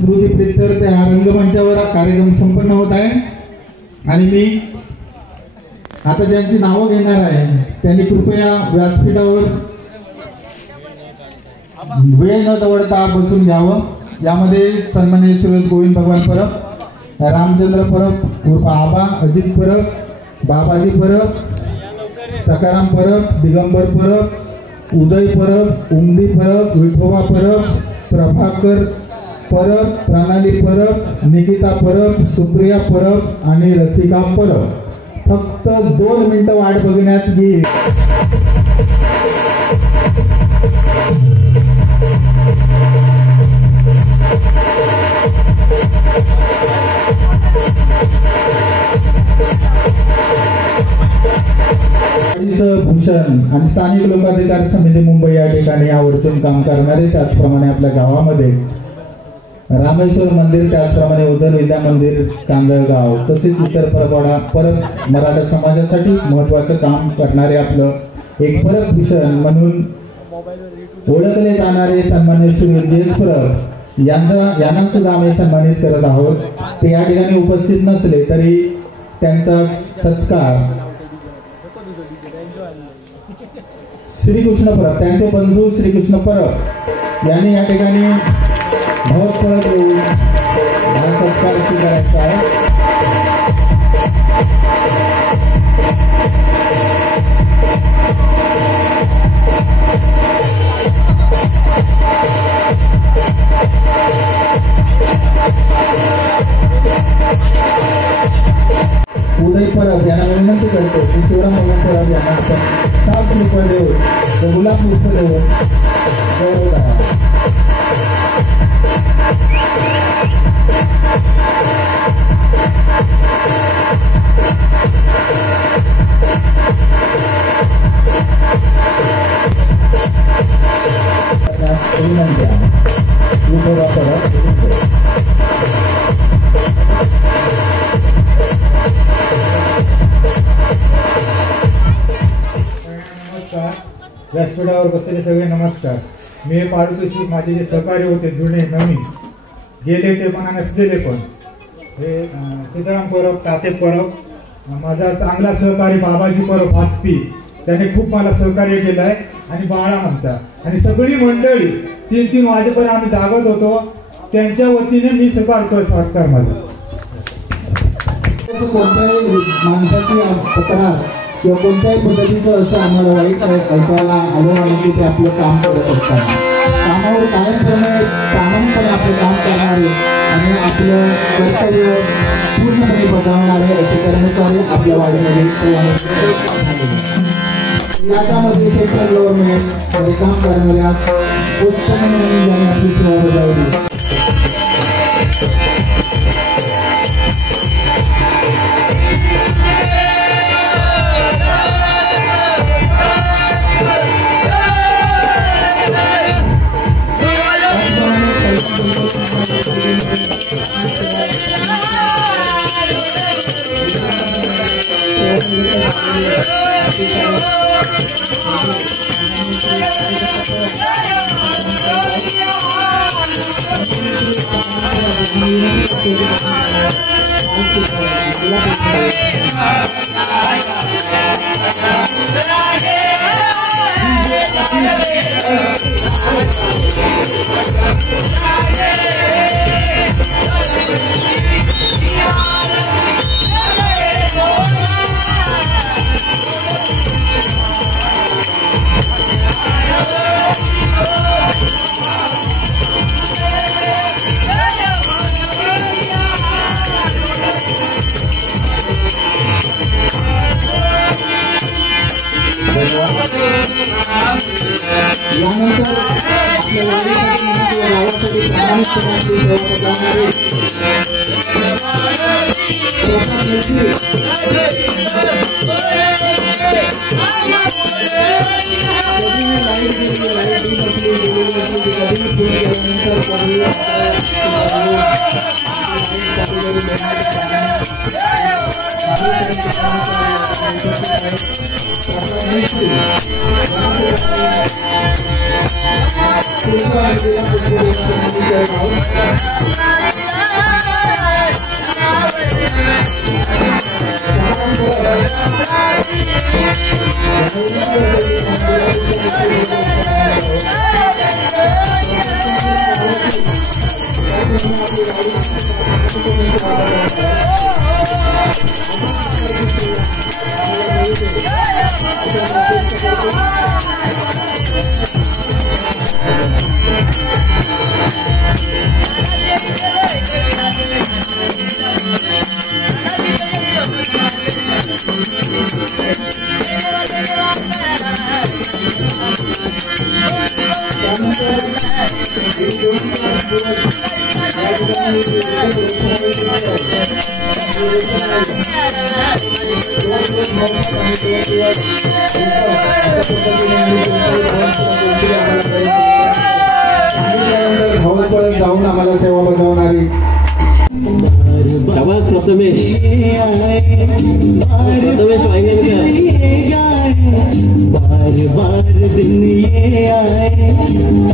स्मृती प्रीत्यर्थ हा रंगमंचावर कार्यक्रम संपन्न होत आहे आणि मी आता ज्यांची नावं घेणार आहे त्यांनी कृपया व्यासपीठावर वेळ न दवडता बसून घ्यावं। यामध्ये सन्माननीय श्री गोविंद भगवान परब, रामचंद्र परब उर्फ आबा, अजित परब, बाबाजी परब, सकाराम परब, दिगंबर परब, उदय परब, उमदी परब, विठोबा परब, प्रभाकर परब, प्रणाली परब, निकिता परब, सुप्रिया परब आणि रसिका परब। फक्त 2 मिनिटं वाट बघण्यात येईल। भूषण आणि स्थानिक लोकाधिकार समिती मुंबई या ठिकाणी आवर्जून काम करणारे, त्याचप्रमाणे आपल्या गावामध्ये रामेश्वर मंदिर, त्याचप्रमाणे उदर विद्या मंदिर, कांदळगाव तसेच इतर परब मराठा समाजासाठी महत्त्वाचं काम करणारे आपलं एक परब भूषण म्हणून ओळखले जाणारे सन्माननीय श्री विजयेश परब यांना सुद्धा आम्ही सन्मानित करत आहोत। ते या ठिकाणी उपस्थित नसले तरी त्यांचा सत्कार श्रीकृष्ण परब, त्यांचे बंधू श्रीकृष्ण परब यांनी या ठिकाणी भावपरत येऊन हा सत्कार स्वीकारायचा आहे। उदय परब यांना विनंती करतो की शिवराम भगवान परब यांना 7 रुपये देऊन गुलाब पुष्प देऊन गौरव द्यावा। विनंती आहे विठोबा परब। व्यासपीठावर बसलेले सगळे नमस्कार। मी पारितोषिक माझे जे सहकारी होते जुने नवीन गेले ते पण नसलेले पण हे सीताराम परब, ताते परब, माझा चांगला सहकारी बाबाजी परब वाजपी, त्याने खूप मला सहकार्य केलं आहे आणि बाळा आमचा आणि सगळी मंडळी 3-3 वाजेपर्यंत आम्ही जागत होतो। त्यांच्या वतीने मी स्वीकारतो सत्कार माझा। कोणत्याही माणसाची तक्रार किंवा कोणत्याही पद्धतीचं असं आम्हाला वाईट ऐकायला आलं नाही की ते आपलं काम करत असताना कामावर कायमपणे प्रामाणिकपणे आपलं काम करणारे आणि आपलं कर्तव्य पूर्णपणे बजावणारे असे कर्मचारी आपल्या वाडीमध्ये याच्यामध्ये सेंट्रल गव्हर्नमेंट काम करणाऱ्या पोस्टमन म्हणून ज्यांनी आपली सेवा बजावली जाऊन आम्हाला सेवा बजावणारी शाबाश प्रथमेश बार बार दिन ये आए,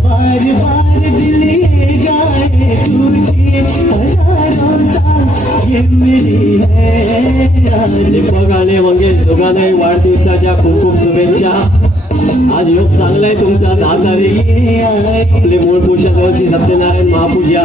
बार बार दिल ये गाए, तुझे हजारों साल ये मेरी है। दीपक आणि मंगेश दोघांनाही वाढदिवसाच्या खूप खूप शुभेच्छा। आज योग चांगला आहे तुमचा 10 तारीख आपले मूळ पोषक श्री सत्यनारायण महापूजा।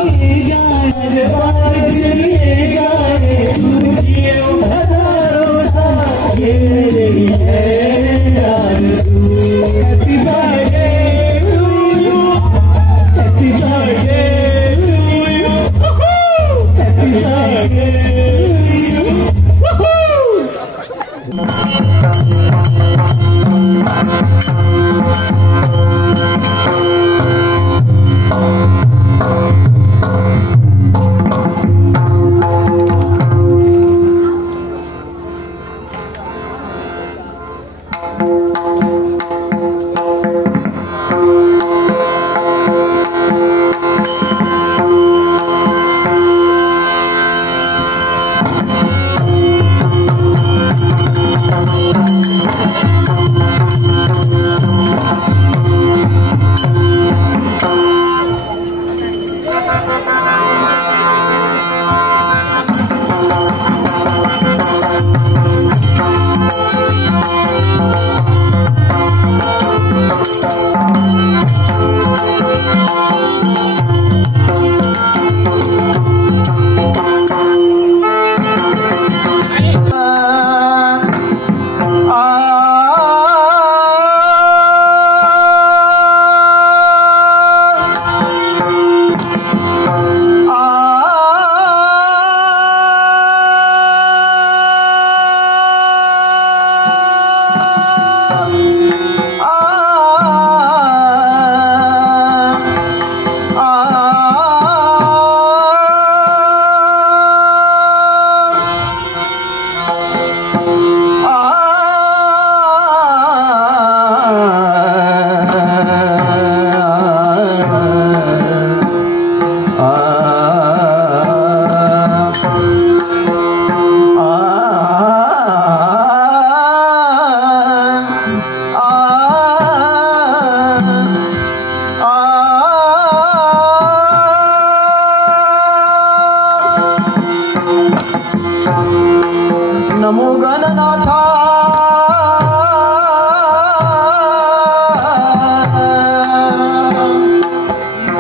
नमो गणनाथा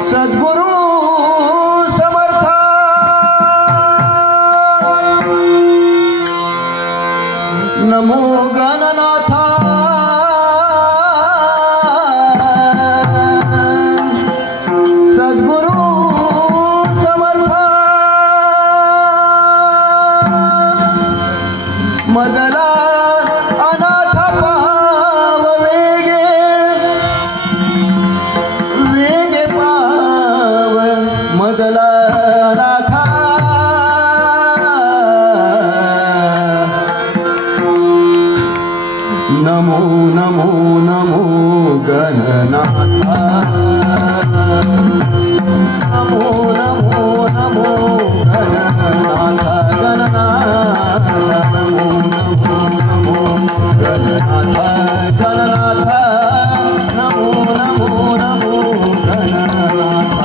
सद्गुरु समर्थ नमो गणनाथा सद्गुरु मजला अनाथ पाव वेगे वेगे पाव मजला अनाथ नमो नमो नमो गणनाथा नमो नमो नमो गणनाथा गणनाथ नमो नमो नमो गणनाथ गणनाथ नमो नमो नमो गणनाथ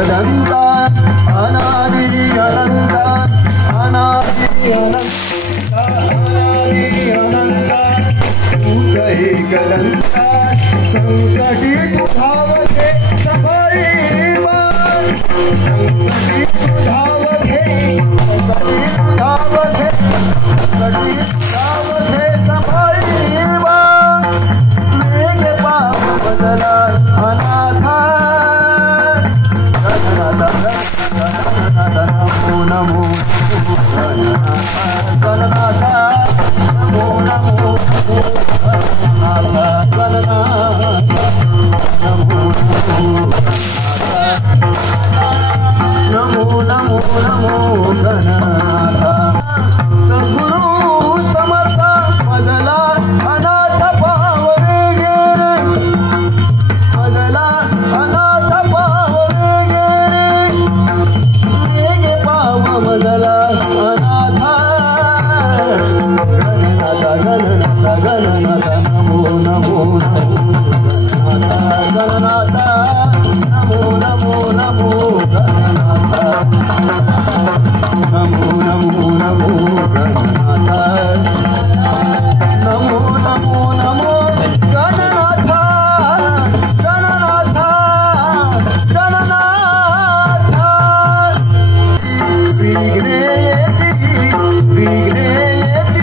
गदंता अनादि अनंता अनादि अनंता अनादि अनंता तुझ एक गदंता संकटी तुझावते सफाई बार संकटी तुझावते संकटी तुझावते संकटी तुझावते सफाई बार मेघे पाप बदला अनाथा नमो नमो गणनाथा नमो नमो नमो नमो नमो गणनाथा सद्गुरु समर्थ मजला अनाथ पावरे गेरे मजला अनाथ पावरे गेरे पाव मजला अनाथा गणनाथा गणनाथा नमो नमो गणनाथा नमो नमो नमो गणनाथा नमो नमो नमो गणनाथा नमो नमो नमो गणनाथा गणनाथा गणनाथा विघ्ने येती विघ्ने येती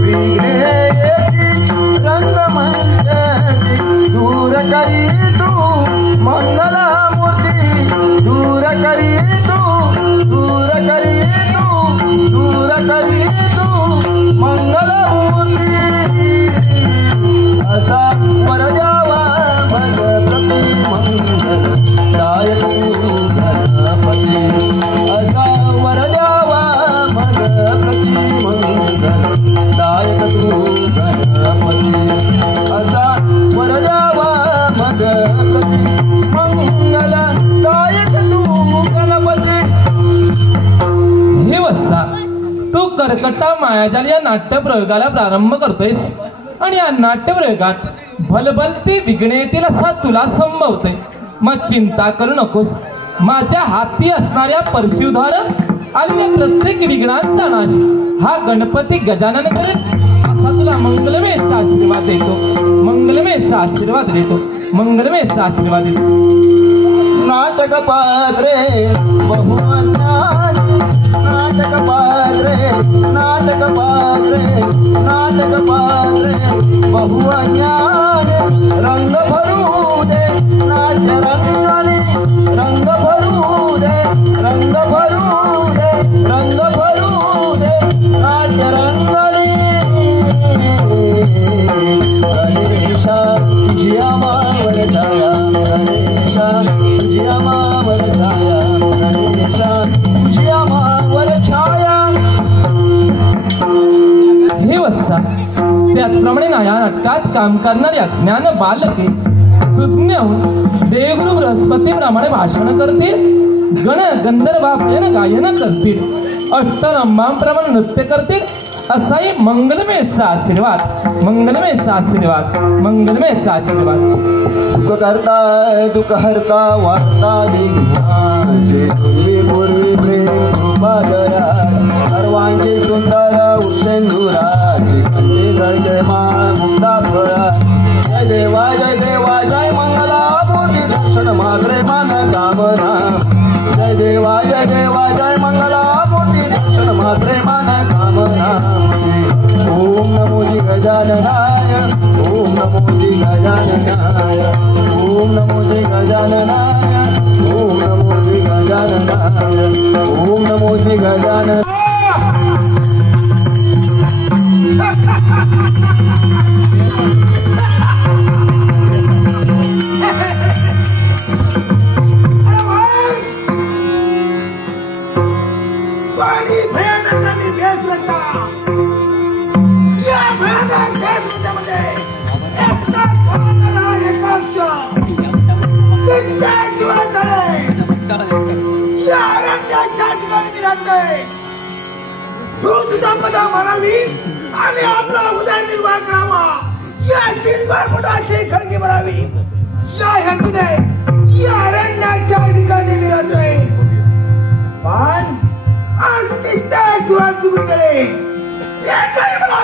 विघ्ने येती रंगमंजरी दूर करी तू मंगला मूर्ती दूर करी तू दूर करी तू दूर करी तू मंगला मूर्ती असा वर जावा भग प्रति मंगल दायक गणपती असा वर जावा भग प्रति मंगल दायक तू गणपती असा वर जावा भग प्रति मंगल दायक तू गणपती. हे वत्सा, तू कर्कटा मायाजाल या नाट्यप्रयोगाला प्रारंभ करतोयस आणि या नाट्यप्रयोगात भलभलती विघ्ने येतील असा तुला संभवतंय. मग चिंता करू नकोस. माझ्या हाती असणाऱ्या परशुधारण आणि प्रत्येक विघ्नांचा नाश हा गणपती गजानन करेल असा तुला मंगलमयचा आशीर्वाद देतो. मंगलमयचा आशीर्वाद देतो. मंगलमयचा आशीर्वाद देतो. नाटक पात्रे बहुअज्ञानी नाटक पात्रे नाटक पात्रे नाटक पात्रे बहुअज्ञानी रंग भरू दे नाट्य रंगाने रंग भरू दे रंग भरू दे रंग भरू दे नाट्य रंगाने गणेशा तुझी आमावर छाया गणेशा तुझी आमावर छाया गणेशा तुझी आमावर छाया. हे वत्सा, त्याचप्रमाणे या नाटकात काम करणाऱ्या ज्ञान बालके सुज्ञ होऊन देवगुरु बृहस्पतीप्रमाणे भाषण करतील. गण गंधर्व आपल्याला गायन करतील. अष्टरंभांप्रमाणे नृत्य करतील. असाही मंगलमयचा आशीर्वाद. मंगलमयचा आशीर्वाद. मंगलमयचा आशीर्वाद. सुख करता दुःख हरता वार्ता विघ्नाचे पूर्वी पूर्वी प्रेम कृपा दया सर्वांचे सुंदर उषेंदुराचे कंठे जय माळ मुक्ता फळा जय देवा जय देवा जय मंगला मूर्ती दर्शन मात्रे मन कामना जय देवा जय देवा जय मंगला मूर्ती दर्शन मात्रे मन कामना. ओम नमो जी गजाननाय ओम नमो जी गजाननाय ओम नमो जी गजाननाय ओम नमो जी गजाननाय ओम नमो जी गजाननाय. संपदा मारावी आणि आपला उदरनिर्वाह करावा या दिनभर पोटाची खळगी भरावी या हेतूने या अरण्याच्या ठिकाणी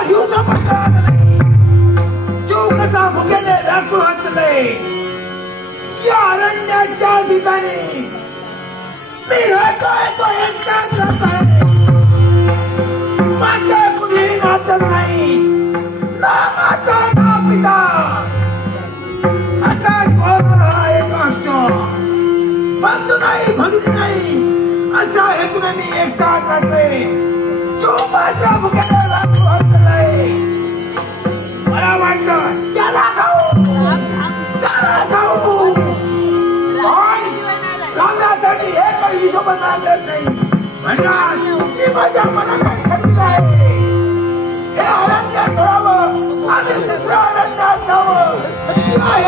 हिव समजला नाही जीव कसा भुकेने व्याकुळ असले या अरण्याच्या ठिकाणी मी राहतोय तो एकटाच राहतोय माझे कुणी नातं नाही ना माता ना पिता असा कोण एक असतो बंधू नाही भगिनी नाही असा हेतून मी एकटाच राहतोय जो माझ्या भुकेने व्याकुळ असले मला वाटतं त्याला खाऊ लावण्यासाठी हे काही हिशोब नाही म्हणणार मी माझ्या मनात ठरविलं आहे हे अरण्यात सोडावं आणि दुसऱ्या अरण्यात जावं शिवाय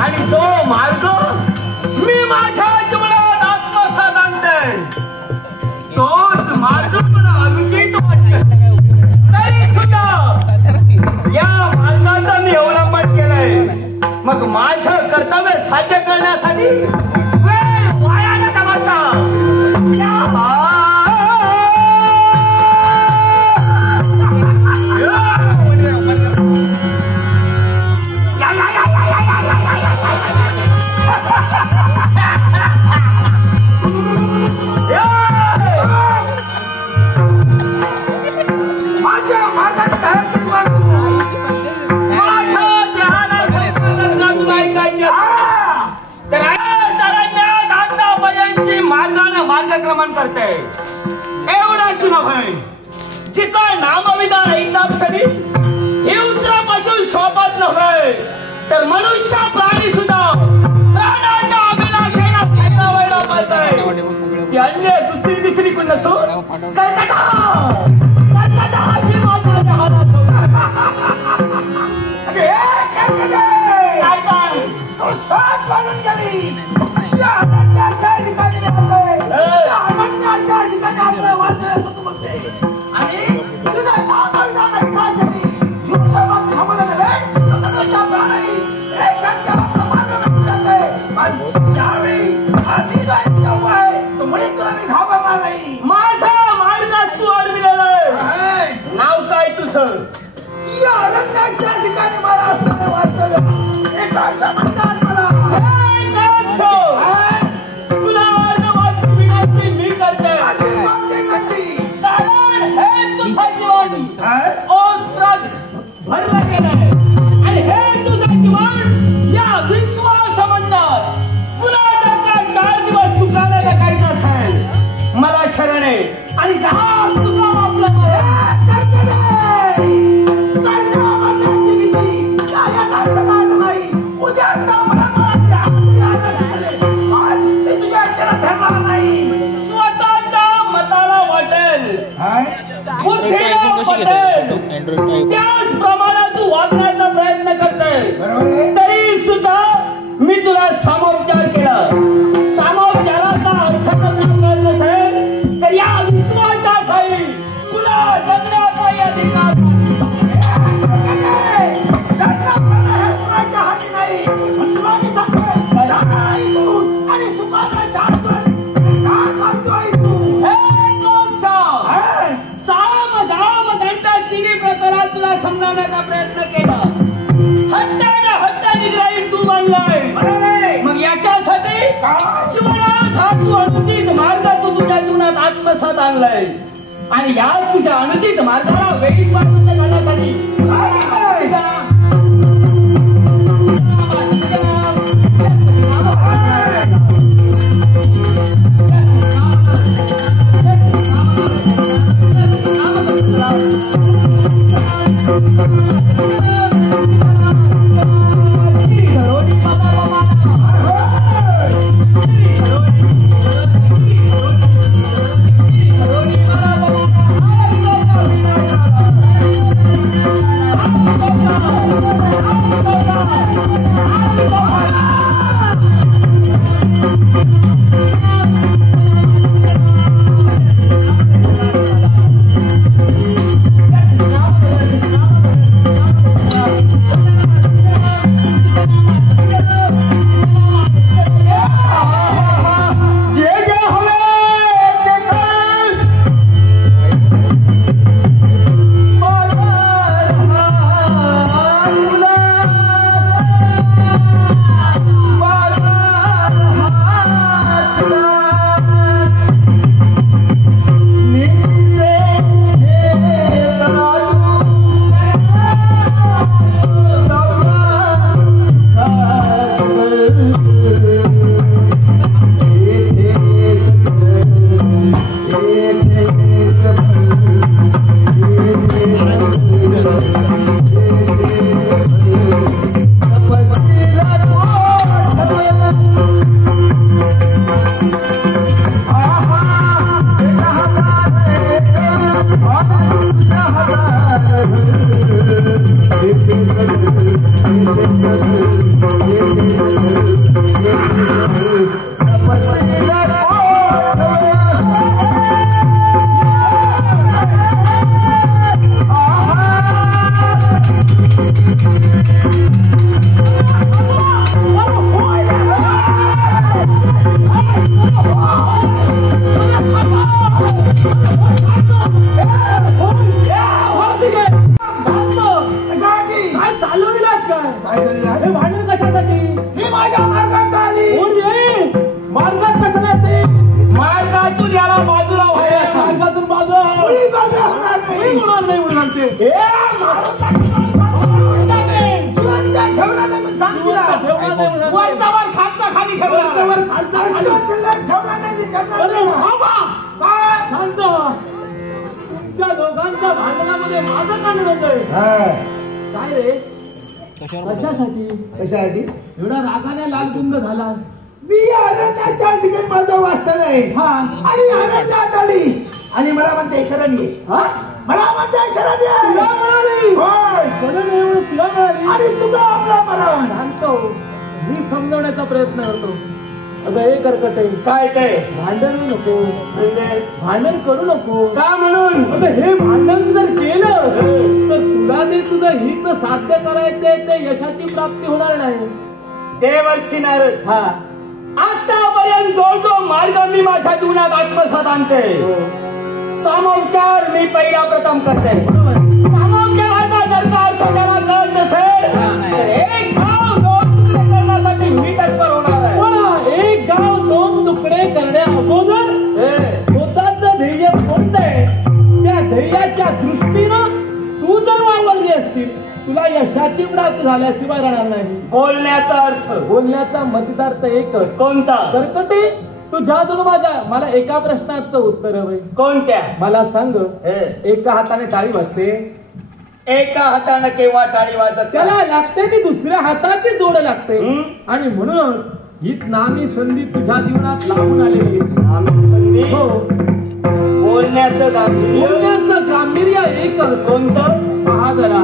आणि तो मार्ग मी माझ्या जीवनात आत्मसात आणतोय तोच मार्ग मला अनुचित वाटतोय तरी सुद्धा या मार्गाचा मी अवलंबन केलंय मग माझं कर्तव्य साध्य करण्यासाठी वेळ वाया न घालवता मार्गक्रमण करते एवढाच नव्हे जिथं नामविधान ऐकताक्षणी हिंसापासून शोभत नव्हे तर मनुष्य प्राणी सुद्धा प्राणाच्या अभिलाषेला सैरा वैरा मारतोय ती अन्य दुसरी कोण नसून संकटाची माझ्या हातात तो साथ वाजून गेली या अरण्याच्या ठिकाणी आपलं वाचतोय असं तू बघते आणि तुझं नामविधान ऐकायसाठी हिंसापासून शोभत नव्हे मनुष्य प्राणी एकाच्या प्रमाण जाते त्यावेळी आधी जायचं उपाय तो मुळे तुला मी घाबरणार नाही माझा मार्गात तू अडविलेलं नाव काय तुझं या अरण्याच्या ठिकाणी मला असताना वाचतोय एक अशा म्हणतात मला तुला अर्धवट विनंती मी करते कारण हे तुझं जीवन ओत्रात भरलं गेलंय आणि हे तुझं जीवन या विश्वासमंदात पुन्हा त्याचा 4 दिवस चुकायला टाकायचं असेल मला शरण आहे आणि जहाज तुझा आपला त्याच प्रमाणात तू वाचण्याचा प्रयत्न करतोय बरोबर आहे. तरी सुद्धा मी तुला सामोपचार केला. सामोपचाराचा अर्थ जर सांगायचं असेल तर या विश्वाच्या खाली तुला जगण्याचाही अधिकार नाही. कुणाच्या हाती नाही. तुला मी सांगतोय, जाणार इथून आणि सुखाचा चालतोय. काय करतोय तू? हे कोण साम? हे? साम दाम त्यांच्या तिन्ही प्रकारात तुला समजावण्याचा प्रयत्न केला. हट्टा निग्रही तू मानलाय. बरोबर आहे. मग याच्यासाठी काय? जीवनात हा तू अनुचित मार्ग तू तुझ्या जीवनात आत्मसात आणलाय आणि या तुझ्या अनुचित मार्गाला वेळी पासून करण्यासाठी दोघांच्या भांडणामध्ये माझं कान होतंय. काय रे कशासाठी एवढा रागाने लालगुंड झाला? मी अरण्याच्या ठिकाणी माझं वाचता नाही आणि अरण्यात आली आणि मला म्हणते शरण ये. मला म्हणते शरण ये आणि तुझा आपला मला सांगतो मी समजवण्याचा प्रयत्न करतो. अगं हे करकटे काय काय भांडण नको भांडण करू नको का म्हणून अगं हे भांडण जर केलं तर तुला ते तुझं हित साध्य करायचंय ते यशाची प्राप्ती होणार नाही. देवर्षी नारद आतापर्यंत जो मार्ग मी माझ्या जीवनात आत्मसात आणते सामोपचार मी पहिला प्रथम करते. सामोपचाराचा जर का अर्थ त्याला कळत नसेल तर एक गाव दोन तुकडे करण्यासाठी मी तत्पर होणार आहे. एक गाव दोन तुकडे करण्या अगोदर स्वतःचं ध्येय कोणतं आहे त्या ध्येयाच्या दृष्टीनं तू जर वावरली असतील तुला यशाची प्राप्ती झाल्याशिवाय राहणार नाही. बोलण्याचा अर्थ बोलण्याचा मतितार्थ एकच कोणता कर्कटे तुझ्यातून मला एका प्रश्नाचं उत्तर हवंय. कोणत्या मला सांग. एका हाताने टाळी वाजते एका हाताने केव्हा टाळी वाजत त्याला लागते की दुसऱ्या हाताची जोड लागते आणि म्हणून ही नामी संधी तुझ्या जीवनात लागून आलेली संधी. हो बोलण्याचं गांभीर्य एकच कोणतं महादरा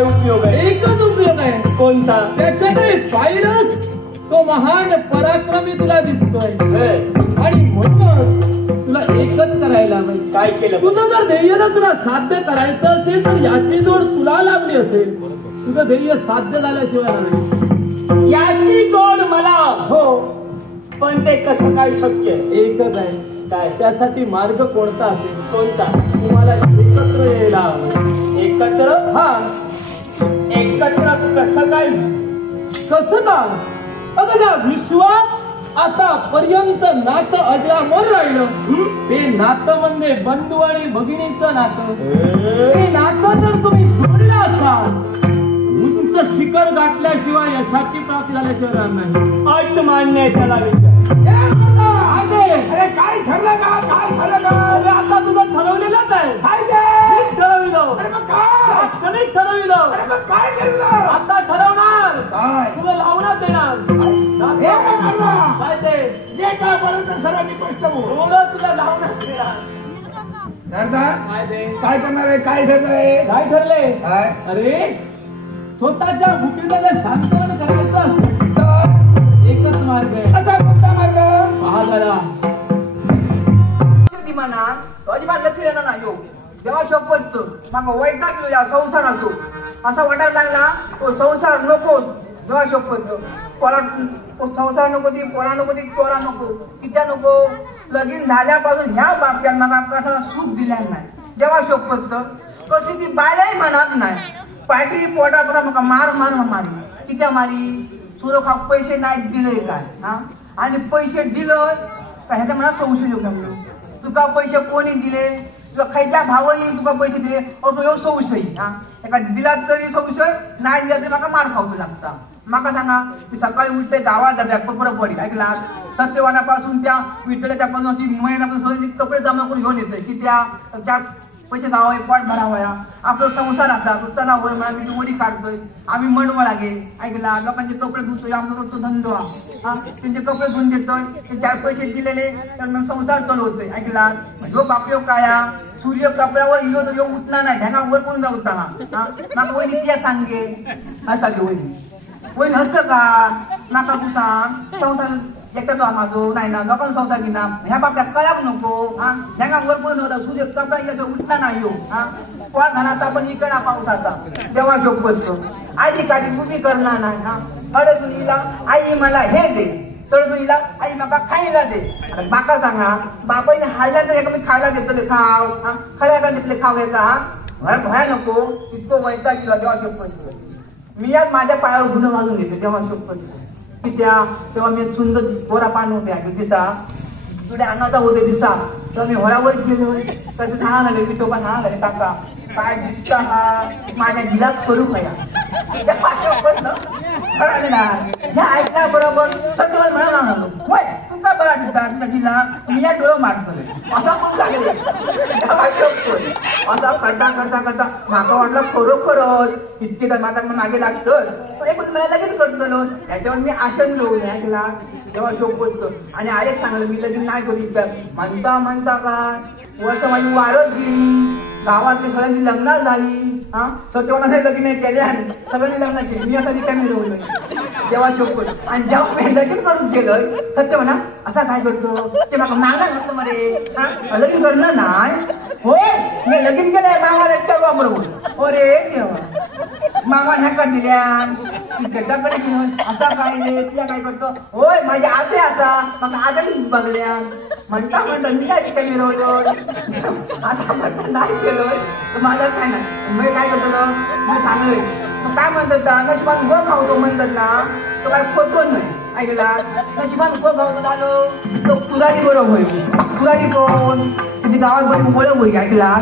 काय उपयोग आहे? एकच उपयोग आहे. कोणता? त्याच्याकडे पाहिलंस तो महान पराक्रमी तुला दिसतोय हे, आणि म्हणून तुला एकच करायला हवं. काय केलं? तुझं जर ध्येय तुला साध्य करायचं असेल तर याची जोड तुला लाभली असेल. तुझं ध्येय साध्य झाल्याशिवाय नाही. याची जोड मला. हो, पण ते कसं काय शक्य आहे? एकच आहे. काय? त्यासाठी मार्ग कोणता असेल? कोणता? तुम्हाला एकत्र यायला हवं. एकत्र? हा, एकत्र कसं काय? कसं का? अगं या विश्वात आतापर्यंत नातं अजरामर राहिलं. ते नातं म्हणजे बंधू आणि भगिनीचं नातं. ते नातं जर तुम्ही जोडलं असाल, उंच शिखर गाठल्याशिवाय यशाची प्राप्ती झाल्याशिवाय राहणार नाही. अट मान्य आहे त्याला विचार. काय ते? अरे काय ठरलं का? काय झालं का? अरे आता तुझं ठरवलेलंच आहे. काय ते? ठरविलं. अरे मग काय? क्षणिक ठरविलं. अरे मग काय ठरलं? आता ठरवणार. काय? तुला लावण्यात देणार. हे काय करणार? काय ते? जे काय बोलत सर्वांनी स्पष्ट बोल. एवढं तुला लावण्यात देणार. सरदार काय ते? काय करणार आहे? काय ठरलंय? काय ठरले? काय? अरे स्वतःच्या भुकीला सांत्वन करायचं असेल तर एकच मार्ग आहे. असा कोणता मार्ग? पहा जरा. दिमानात अजिबात लक्ष देणार नाही हो. जेव्हा शपथ मग वैताग या संसाराचो असा वाटायला लागला तो संसार नकोच. जेव्हा शपथ पोरा संसार नको ती पोरा नको ती पोरा नको कित्या नको. लगीन झाल्यापासून ह्या बापऱ्या मग कशाला सुख दिल्या नाही. जेव्हा शपथ कशी ती बायलाही म्हणत नाही. पाठी पोटा पोटा मग मार मार मारी कित्या मारी. सुरखा पैसे नाही दिले काय हा. आणि पैसे दिलं का ह्याच्या मला संशय येऊ लागलो. तुका पैसे कोणी दिले? तुका खयच्या भावाने तुका पैसे दिले असो ह्यो संशय हा. एका दिलात तरी संशय, नाही दिला तरी माका मार खावचो लागता. माका सांगा मी सकाळी उठते गावात जाते बरं पडी ऐकला. सत्यवानापासून त्या विठ्ठलाच्या पासून महिन्यापासून कपडे जमा करून घेऊन येतोय की त्या चार पैसे गावा पोट भरावया. आपला संसार असा चला होय म्हणा मी वडी काढतोय. आम्ही मंडवळा गे ऐकला लोकांचे कपडे धुतोय. आमचा तो धंदो हा. त्यांचे कपडे धुवून देतोय. ते चार पैसे दिलेले त्यांना संसार चालवतोय ऐकला. जो बापयो काया सूर्य कपड्यावर इलो तर उठणार नाही. ढ्यांगा वर कोण जाऊता हा. माका वहिनी किया सांगे असता की वहिनी वहिनी हसतं का? नाका तू सांग संसार एकटाच माझो नाही ना लोकांना संसार घेणार ह्या बाप्या कळाक नको हा. ढ्यांगा वर कोण नव्हता सूर्य कपडा इला उठला नाही हो हा. कोण घालाता पण इकडा पावसाचा तेव्हा शोभतो. आधी काढी उभी करणार नाही हा. अडचून हिला आई मला हे दे तळून हिला आई माका खायला दे. माका सांगा बापाने हायला तर मी खायला देतले खाव हा. खायला देतले खाव हे का घरात व्हाय नको. तितकं वैता गेला तेव्हा शोभतो. मी आज माझ्या पायावर गुन्हा घालून घेते तेव्हा शोभतो. की तेव्हा मी सुंदर पोरा पान होते दिसा तुझ्या अंगाचा होते दिसा. तेव्हा मी होरावर गेलो तर सांगा लागले की तो पण सांगा लागले काका काय दिसता हा माझ्या जिलात करू खया. ह्या ऐकल्या बरोबर सत्यवान म्हणा लागलो होय तुमचा बरा दिसता तुझ्या जिल्हा मी या डोळं मारतो असा पण लागले. असा करता करता करता माका वाटलं खरोखरच इतके तर माझा मागे लागतं पण मला लगेच करतो. याच्यावर मी आसन घेऊन ऐकला तेव्हा शोभतो. आणि आलेच सांगलं मी लगेच नाही करू इतकं म्हणता म्हणता काय वर्ष माझी वाढत गेली. गावातली सगळ्यांनी लग्न झाली हा. सत्यवानाने लगीन केले आणि सगळ्यांनी लग्न केली. मी असं रिकामी राहून तेव्हा शोभतो. आणि जेव्हा मी लगीन करून केलं सत्य म्हणा असा काय करतो ते मला मागणार नसतं मध्ये हा. लगीन करणं नाही होय मी लगीन केलंय मामाला तेव्हा बरोबर. अरे तेव्हा मामा ह्या का दिल्या जगाकडे घेऊन असा काय रे तिला काय करतो होय माझे आते आता मग आजही बघल्या म्हणता म्हणता मी काय रिकामी राहलो. आता म्हणता नाही केलोय तर माझं काय नाही मी काय करतो ना मी सांगलोय काय म्हणतात ना नशिबान गो खावतो म्हणतात ना तो काय खोटो नाही ऐकला. नशिबान गो खावतो आलो तो कुराडी बरोबर होईल. कुराडी कोण तिथे गावात बरी ओळख होईल ऐकला.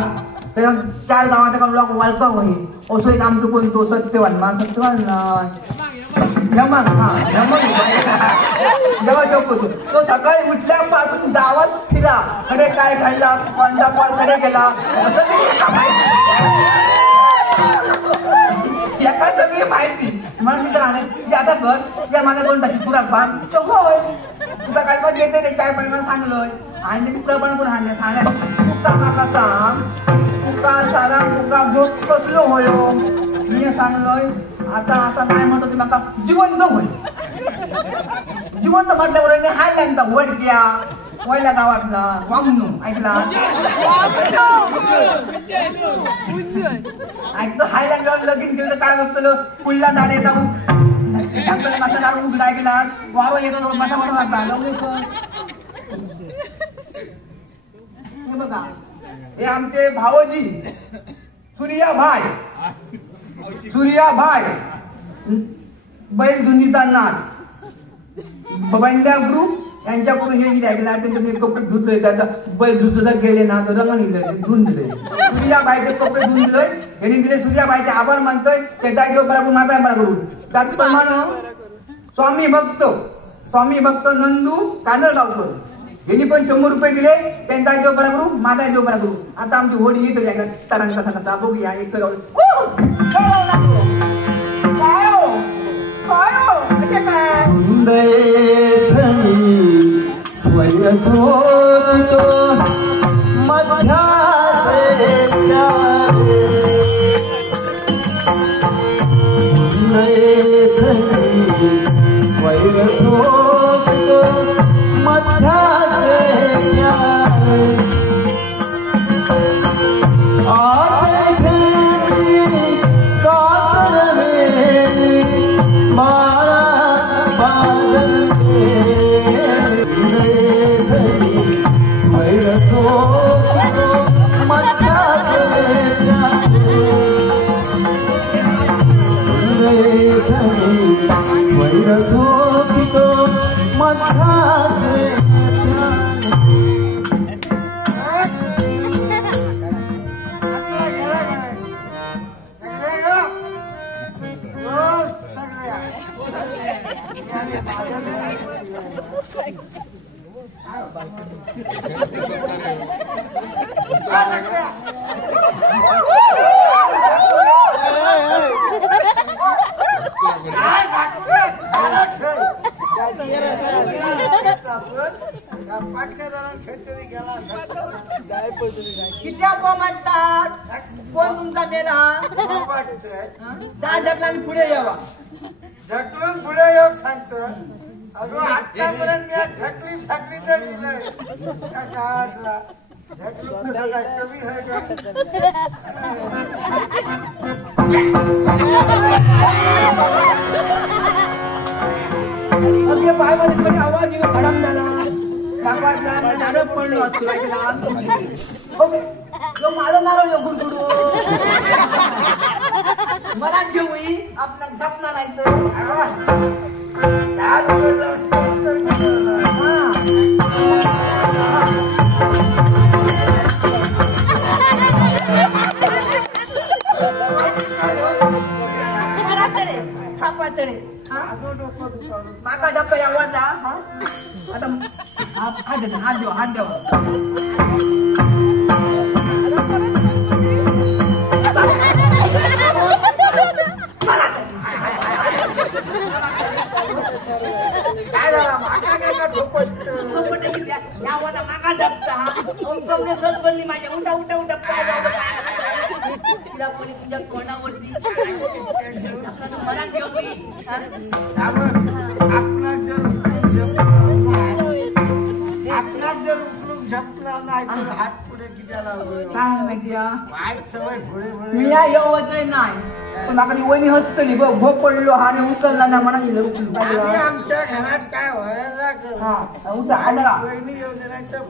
त्याच्या 4 गावात लोक वळखा होईल असं एक आमचं कोण तो सत्यवान मा सत्यवान यमन हा यमन जेव्हा शोधतो तो सकाळी उठल्यापासून गावात फिरा कडे काय खाल्ला कोणता कॉल कडे गेला असं एका सगळी माहिती म्हणून मी तर आले आता कर ज्या माझ्या कोण टाकी पुरा भाग होय तुला काय काय येते ते चाय पाणी सांगलोय. आणि मी प्रमाण पण हाणले सांगा तुका माका सांग तुका सारा तुका भोग कसलो होयो मी सांगलोय आता नाही म्हणतो ते माका जिवंत होईल. जिवंत म्हटल्यावर हायलँडचा वडक्या पहिल्या गावातला वामनू ऐकला ऐकतो हायलँडवर लगीन केलं काय बघतलं पुढला दाडे जाऊ मासा दारू उघडा गेला वारो येतो मासा म्हणून लागला. हे बघा हे आमचे भावजी सूर्याभाई बैल धुनीचा नाद बंड्या ग्रुप यांच्याकडून हे ऐकलं त्यांचे कपडे धुतले त्याचा बैल धुतला गेले ना तर रंग निघले धुवून दिले. सूर्याबाईचे कपडे धुवून दिले यांनी दिले. सूर्याबाईचे आभार मानतोय त्या बरोबर माझा बरोबर त्याचप्रमाणे स्वामी भक्त नंदू कानडगावकर यांनी पण 100 रुपये दिले. त्यांचा जो बरा करू माझा जो बरा करू. आता आमची होडी येतो जायला तरांग कसा कसा बघूया एक तर किती म्हणतात कोण तुमचा मेला त्या ढकलाने पुढे यावा ढकलून पुढे येऊ सांगतो. अगो आतापर्यंत मी ढकली तर दिलंय त्या गावातला ढकलून सगळा कमी आहे अगदी पायमध्ये कोणी आवाज येऊन भडक झाला काकातला नारळ पडलो माझा नारळ गुडगुडू मला घेऊ आपला झपणार नाही माका डब्बा यावाचा आता हात देवा काय झाला माका काय झोपत यावाला माका डबता माझ्या उठा उठा उठा तिला कोणी तुझ्या कोणावरती मला आपला जर उकलून झपला नाही तर हात पुढे कित्याला काय माहिती वाईट सवय पुढे पुढे मी येवत नाही पण माका ती वहिनी हसतली भो पडलो हा आणि उचलला ना म्हणा आमच्या घरात काय व्हायला उठा आदरा वहिनी येऊ दे नाही तर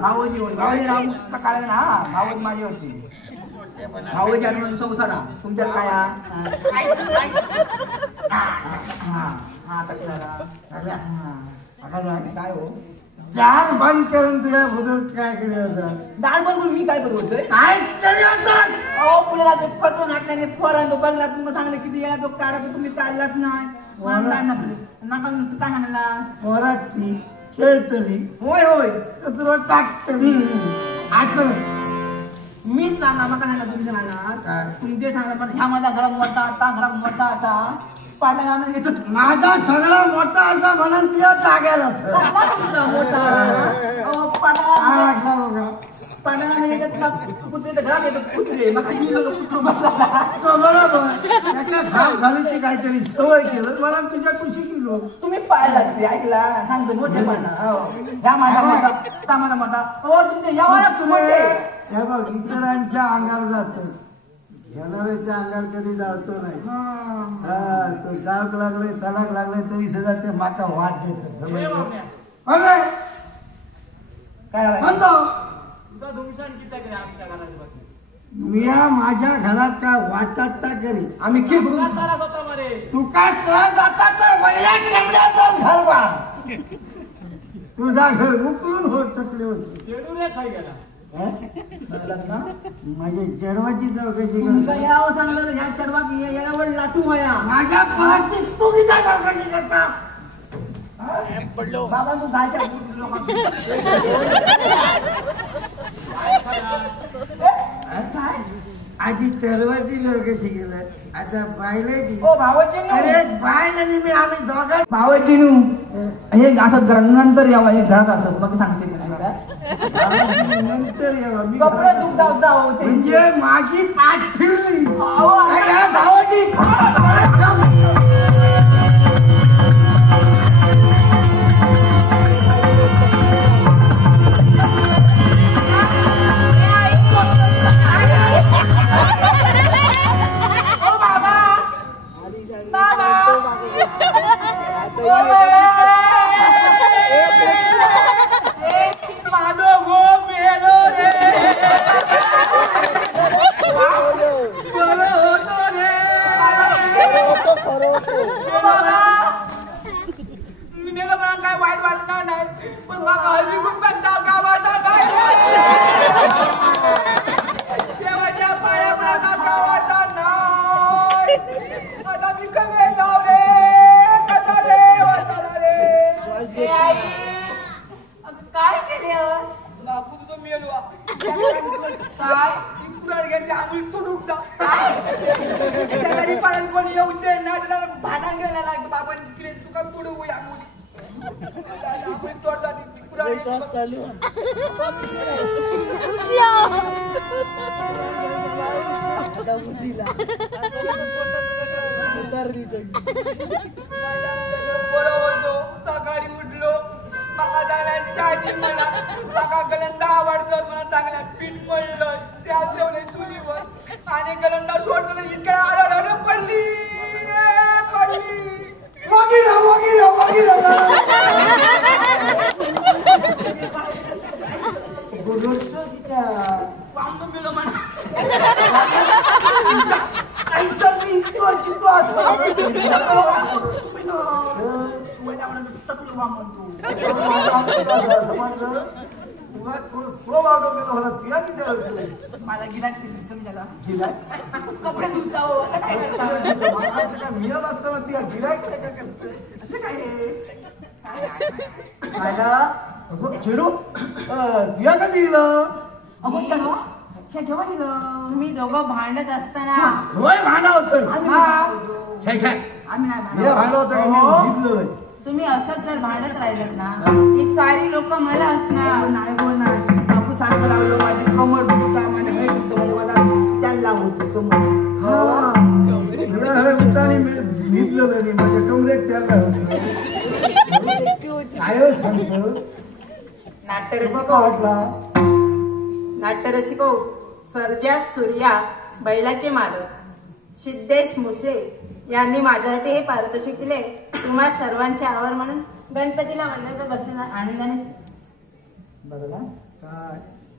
भावजी होती भावजी नाव काढायला ना भावज माझी होती भावजी आणि संसारा तुमच्यात काय काय हो दार बंद करून तुला बुजुर्ग काय केलं होतं दार बंद करून मी काय करू होतोय काय तरी होतं अहो पुण्याला तो पतून घातल्याने फोरान तो बघला तुम्ही सांगले किती याला तो काढा तुम्ही काढलाच नाही नका काय सांगला पोरात ती खेळतली होय होय तुला टाकतली आता मी सांगा मका सांगा तुम्ही सांगा तुमचे सांगा पण ह्या माझ्या घरात मोठा आता पाण्यानं येतो माझा सगळा मोठा असा म्हणून तुझ्या जाग्याला मोठा पाण्यानं येतात कुत्रे घरात येतात कुत्रे मग कुत्रू बरोबर त्याच्या घालूची काहीतरी सवय केलं मला तुझ्या खुशी केलो तुम्ही पाय लागते ऐकला सांगतो मोठे म्हणा या माझा मोठा सामाना मोठा हो तुमच्या या वयात मोठे हे बघ इतरांच्या अंगावर जातो घेणाऱ्याच्या अंगावर कधी जातो नाही हा तो जाग लागले तलाक लागले तरी सुद्धा ते माका वाट देत काय म्हणतो तुझा धुमशान किती केला आमच्या घरात मिया माझ्या घरात काय वाटतात का करी आम्ही खेळू तारा होता मरे तू काय त्रास जाता तर वडिलांच्या कमल्यात जाऊन घर बांध तुझा घर उकळून होत टाकले होते चेडू रे खाई गेला माझ्या जन्माची चौकशी तुमका करता यावं सांगलं ह्या चढवा यावर लाटू वया माझ्या परत तुम्ही त्या चौकशी करता बाबा तू गायच्या काय आधी चरवाची चौकशी केलं आता पाहिले की ओ भावाजी अरे बायला मी आम्ही दोघं भावाजी हे असं नंतर यावं हे घरात असत मग सांगते नंतर यावं मी कपडे धुवून जावं ते म्हणजे माझी पाठ फिरली अहो, अरे या भावाची काय वाईट वाटणार नाही पण मला हल्ली खूप गावाचा नाही देवाच्या पाया पडा गावाचा नाही आता मी कमी जाऊ रे कसा रे वाटाला रे काय केलं बापू तो मेलवा काय कुराड घेतली आम्ही तुडून शेजारी पालन कोणी येऊ दे ना त्याला भांडण घ्यायला लागलं बाबा तिकडे तुका पुढे होया मुली आपण तोडला कुराड सकाळी उठलो माका चांगल्या चहाची म्हणा माका गलंडा आवडतो मला चांगल्या पीठ पडलं त्या ठेवले चुलीवर आणि गलंडा सोडलं इतक्या आलं पडली वांगून गेलो म्हणा काही तर मी माझा गिराक तुम्ही त्याला कपडे धुता हो आता काय करता मिळत असताना ती गिराक काय करत असं काय चिडू तुया कधी दिलं अगो चला केव्हा दिलं तुम्ही दोघं भांडत असताना होय भांडा होतं आम्ही आम्ही मी भांडा होतं मी घेतलं तुम्ही असंच जर भांडत राहिलेत ना ही सारी लोक मला असणार नाही गो नाही बापू सांगायला लावलं माझी कमर दुखता माझ्या हे दुखतं म्हणजे मला त्याला लावतो कमर घेतलं नाही माझ्या कमरेत त्याला काय सांगतो नाट्यरसिको नाट्यरसिको सर्जा सूर्या बैलाचे मालक सिद्धेश मुसळे यांनी माझ्यासाठी हे पारितोषिक दिले तुम्हा सर्वांचे आवर म्हणून गणपतीला वंदन बक्षीस आनंदाने बघला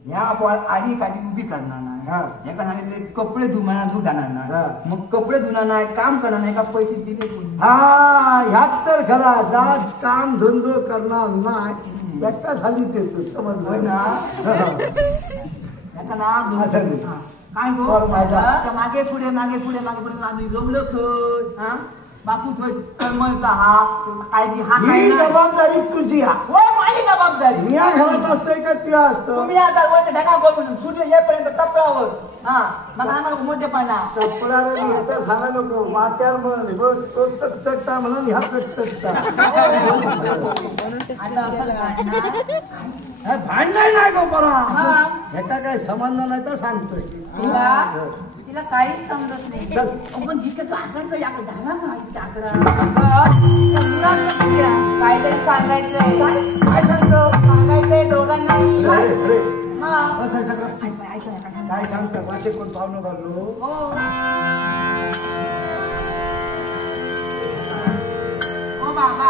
ह्या आपण आधी काठी उभी करणार नाही एका सांगितले कपडे धुमाना धु जाणार नाही मग कपडे धुणार नाही काम करणार नाही का पैसे दिले कोणी हा ह्यात तर खरा जात काम धंदो करणार नाही एका झाली ते समजलं ना काय गो मागे पुढे मागे पुढे मागे पुढे आम्ही जमलो खत हा बापू कर्मचा हा काळजी हा ही जबाबदारी तुझी होय माझी जबाबदारी मी या घरात असते का तुझ्या असतो तुम्ही आता वर ढगा बघून सूर्य येईपर्यंत तपळावर हा मग आम्हाला उमोटेपणा सांगा नको वात्यार म्हणून तो चकचकता म्हणून ह्या चकचकता आता असं भांडाय नाही गोपाला ह्याचा काही संबंध नाही तर सांगतोय तिला काहीच समजत नाही. आपण जितकं आकडचं याकडे झाला ना आकडा काहीतरी सांगायचंय. काय सांगतो सांगायचंय दोघांना. काय सांगतात वाचे कोण पाहुणं घाललो हो बाबा